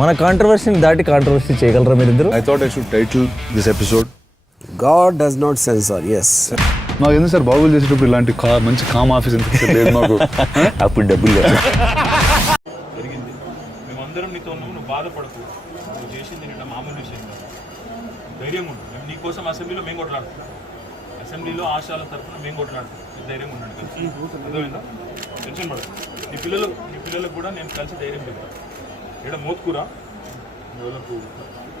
మన కాంట్రవర్సీని దాటి కాంట్రవర్సీ చేయగలరా మీరిద్దరు? I thought I should title this episode God does not censor. Yes. నాకు ఎందుకు సార్ బాబులు చేసేటప్పుడు ఇలాంటి మంచి కామ్ ఆఫీస్ ఎందుకు లేదు మాకు? అప్పుడు డబ్బులు లేదు. జరిగింది. మేమందరం నీతో ఉన్నాము, నువ్వు బాధపడకు. నువ్వు చేసింది నిన్న మామూలు విషయం కాదు. ధైర్యంగా ఉండు. మేము నీకోసం అసెంబ్లీలో మేము కొట్లాడుతున్నాం. అసెంబ్లీలో ఆశాల తరఫున మేము కొట్లాడుతున్నాం. ధైర్యంగా ఉండండి కలిసి. అర్థమైందా? టెన్షన్ పడదు. నీ పిల్లలకు కూడా నేను కలిసి ధైర్యం చెప్పాను. ఇక్కడ మోత్కూరా వాళ్ళకు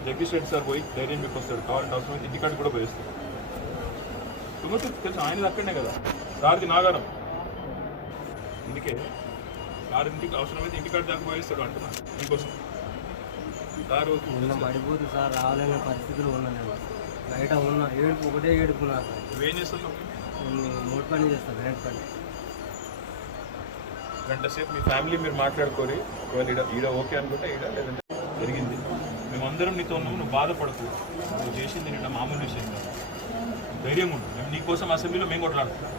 జగదీష్ రెడ్డి సార్ పోయి ధైర్యం చెప్పొస్తాడు. కావాలంటే అవసరం ఇంటికాడికి కూడా పోయిస్తాడు. తుమ్మతి తెలుసు ఆయనది అక్కడనే కదా, సార్ది నాగారం. ఇందుకే సార్ ఇంటికి అవసరమైతే ఇంటికాడి దాకా పోయిస్తాడు అంటున్నా నీకోసం. సార్ పడిపోతుంది సార్, రావాలనే పరిస్థితులు ఉన్నాను. బయట ఉన్నా ఏడుపు, ఒకటే ఏడుపు. నాకు నువ్వేం చేస్తున్నావు? మూడు పని చేస్తాను, గ్రాండ్ పని. గంట సేపు మీ ఫ్యామిలీ మీరు మాట్లాడుకోరి. ఒకవేళ ఈడ ఓకే అనుకుంటే ఈడ, లేదంటే జరిగింది. మేమందరం నీతో ఉన్నాము, నువ్వు బాధపడకు. నువ్వు చేసింది నిన్న మామూలు విషయం కాదు. ధైర్యంగా ఉండు. మేము నీకోసం అసెంబ్లీలో మేము కొట్లాడుతున్నాం.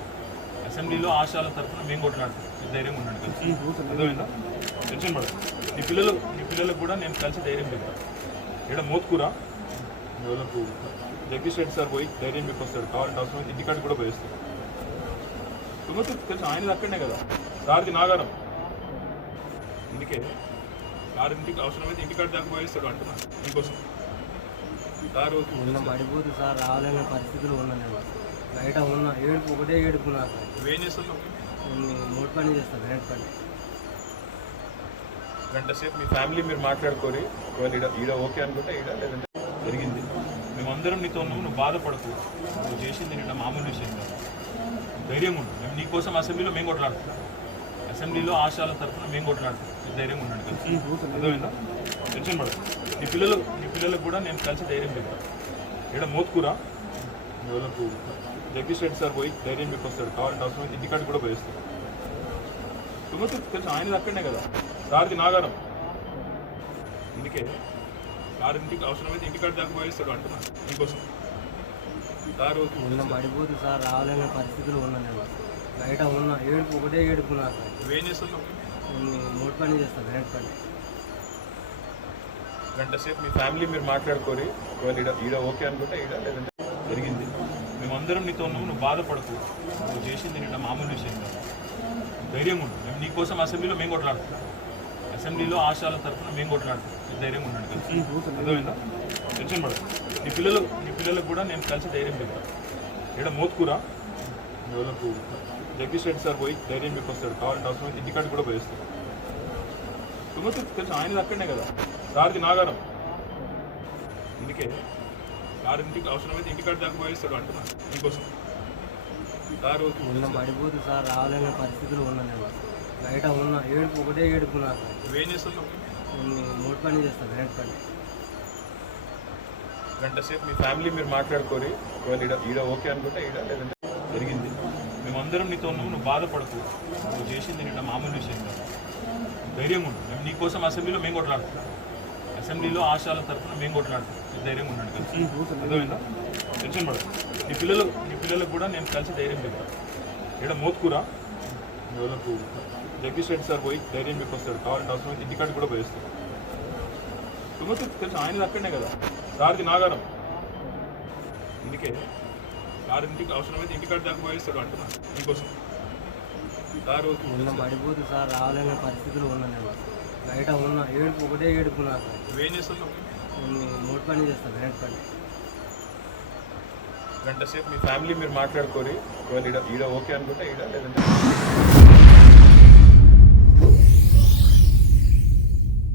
అసెంబ్లీలో ఆశాల తరఫున మేము కొట్లాడుతున్నాం. ధైర్యంగా ఉండండి కలిసి. అర్థమైందా? టెన్షన్ పడదు. నీ పిల్లలకు కూడా నేను కలిసి ధైర్యం చెప్పాను. ఇక్కడ మోత్కూరా వాళ్ళకు జగదీష్ రెడ్డి సార్ పోయి ధైర్యం చెప్పొస్తాడు. కావాలంటే అవసరమైతే ఇంటికాడికి కూడా పోయిస్తాడు. తుమ్మతి తెలుసు ఆయనది అక్కడనే కదా, సార్ది నాగారం. ఇందుకే సార్ ఇంటికి అవసరమైతే ఇంటికాడి దాకా పోయిస్తాడు అంటున్నా నీకోసం. సార్ పడిపోతుంది సార్, రావాలనే పరిస్థితులు ఉన్నాను. బయట ఉన్నా ఏడుపు, ఒకటే ఏడుపు. నాకు నువ్వేం చేస్తున్నావు? మూడు పని చేస్తాను, గ్రాండ్ పని. గంట సేపు మీ ఫ్యామిలీ మీరు మాట్లాడుకోరి. ఒకవేళ ఈడ ఓకే అనుకుంటే ఈడ, లేదంటే జరిగింది. మేమందరం నీతో ఉన్నాము, నువ్వు బాధపడకు. నువ్వు చేసింది నిన్న మామూలు విషయం కాదు. ధైర్యంగా ఉండు. మేము నీకోసం అసెంబ్లీలో మేము కొట్లాడుతున్నాం. అసెంబ్లీలో ఆశాల తరఫున మేము కొట్లాడుతున్నాం. ధైర్యంగా ఉండండి కలిసి. అర్థమైందా? టెన్షన్ పడదు. నీ పిల్లలకు కూడా నేను కలిసి ధైర్యం చెప్పాను. ఇక్కడ మోత్కూరా వాళ్ళకు జగదీష్ రెడ్డి సార్ పోయి ధైర్యం చెప్పొస్తాడు. కావాలంటే అవసరమైతే ఇంటికాడికి కూడా పోయిస్తాడు. తుమ్మతి తెలుసు ఆయనది అక్కడనే కదా, సార్ది నాగారం. ఇందుకే సార్ ఇంటికి అవసరమైతే ఇంటికాడి దాకా పోయిస్తాడు అంటున్నా నీకోసం. సార్ పడిపోతుంది సార్, రావాలనే పరిస్థితులు ఉన్నాను. బయట ఉన్నా ఏడుపు, ఒకటే ఏడుపు. నాకు నువ్వేం చేస్తున్నావు? మూడు పని చేస్తాను, గ్రాండ్ పని. గంట సేపు మీ ఫ్యామిలీ మీరు మాట్లాడుకోరి. ఒకవేళ ఈడ ఓకే అనుకుంటే ఈడ, లేదంటే జరిగింది. మేమందరం నీతో ఉన్నాము, నువ్వు బాధపడకు. నువ్వు చేసింది నిన్న మామూలు విషయం కాదు. ధైర్యంగా ఉండు. మేము నీకోసం అసెంబ్లీలో మేము కొట్లాడుతున్నాం. అసెంబ్లీలో ఆశాల తరఫున మేము కొట్లాడుతున్నాం. ధైర్యంగా ఉండండి కలిసి. అర్థమైందా? టెన్షన్ పడదు. నీ పిల్లలకు కూడా నేను కలిసి ధైర్యం చెప్పాను. ఇక్కడ మోత్కూరా వాళ్ళకు జగదీష్ రెడ్డి సార్ పోయి ధైర్యం చెప్పొస్తాడు. కావాలంటే అవసరమైతే ఇంటికాడికి కూడా పోయిస్తాడు. తుమ్మతి తెలుసు ఆయనది అక్కడనే కదా, సార్ది నాగారం. ఇందుకే సార్ ఇంటికి అవసరమైతే ఇంటికాడి దాకా పోయిస్తాడు అంటున్నా నీకోసం. సార్ పడిపోతుంది సార్, రావాలనే పరిస్థితులు ఉన్నాను. బయట ఉన్నా ఏడుపు, ఒకటే ఏడుపు. నాకు నువ్వేం చేస్తున్నావు? మూడు పని చేస్తాను, గ్రాండ్ పని. గంట సేపు మీ ఫ్యామిలీ మీరు మాట్లాడుకోరి. ఒకవేళ ఈడ ఓకే అనుకుంటే ఈడ, లేదంటే జరిగింది. మేమందరం నీతో ఉన్నాము, నువ్వు బాధపడకు. నువ్వు చేసింది నిన్న మామూలు విషయం కాదు. ధైర్యంగా ఉండు. మేము నీకోసం అసెంబ్లీలో మేము కొట్లాడుతున్నాం. అసెంబ్లీలో ఆశాల తరఫున మేము కొట్లాడుతున్నాం. ధైర్యంగా ఉండండి కలిసి. అర్థమైందా? టెన్షన్ పడదు. నీ పిల్లలకు కూడా నేను కలిసి ధైర్యం చెప్పాను. ఇక్కడ మోత్కూరా వాళ్ళకు జగదీష్ రెడ్డి సార్ పోయి ధైర్యం చెప్పొస్తాడు. కావాలంటే అవసరమైతే ఇంటికాడికి కూడా పోయిస్తాడు. తుమ్మతి తెలుసు ఆయనది అక్కడనే కదా, సార్ది నాగారం. ఇందుకే సార్ ఇంటికి అవసరమైతే ఇంటికాడి దాకా పోయిస్తాడు అంటున్నా నీకోసం. సార్ పడిపోతుంది సార్, రావాలనే పరిస్థితులు ఉన్నాను. బయట ఉన్నా ఏడుపు, ఒకటే ఏడుపు. నాకు నువ్వేం చేస్తున్నావు? మూడు పని చేస్తాను, గ్రాండ్ పని. గంట సేపు మీ ఫ్యామిలీ మీరు మాట్లాడుకోరి. ఒకవేళ ఈడ ఓకే అనుకుంటే ఈడ, లేదంటే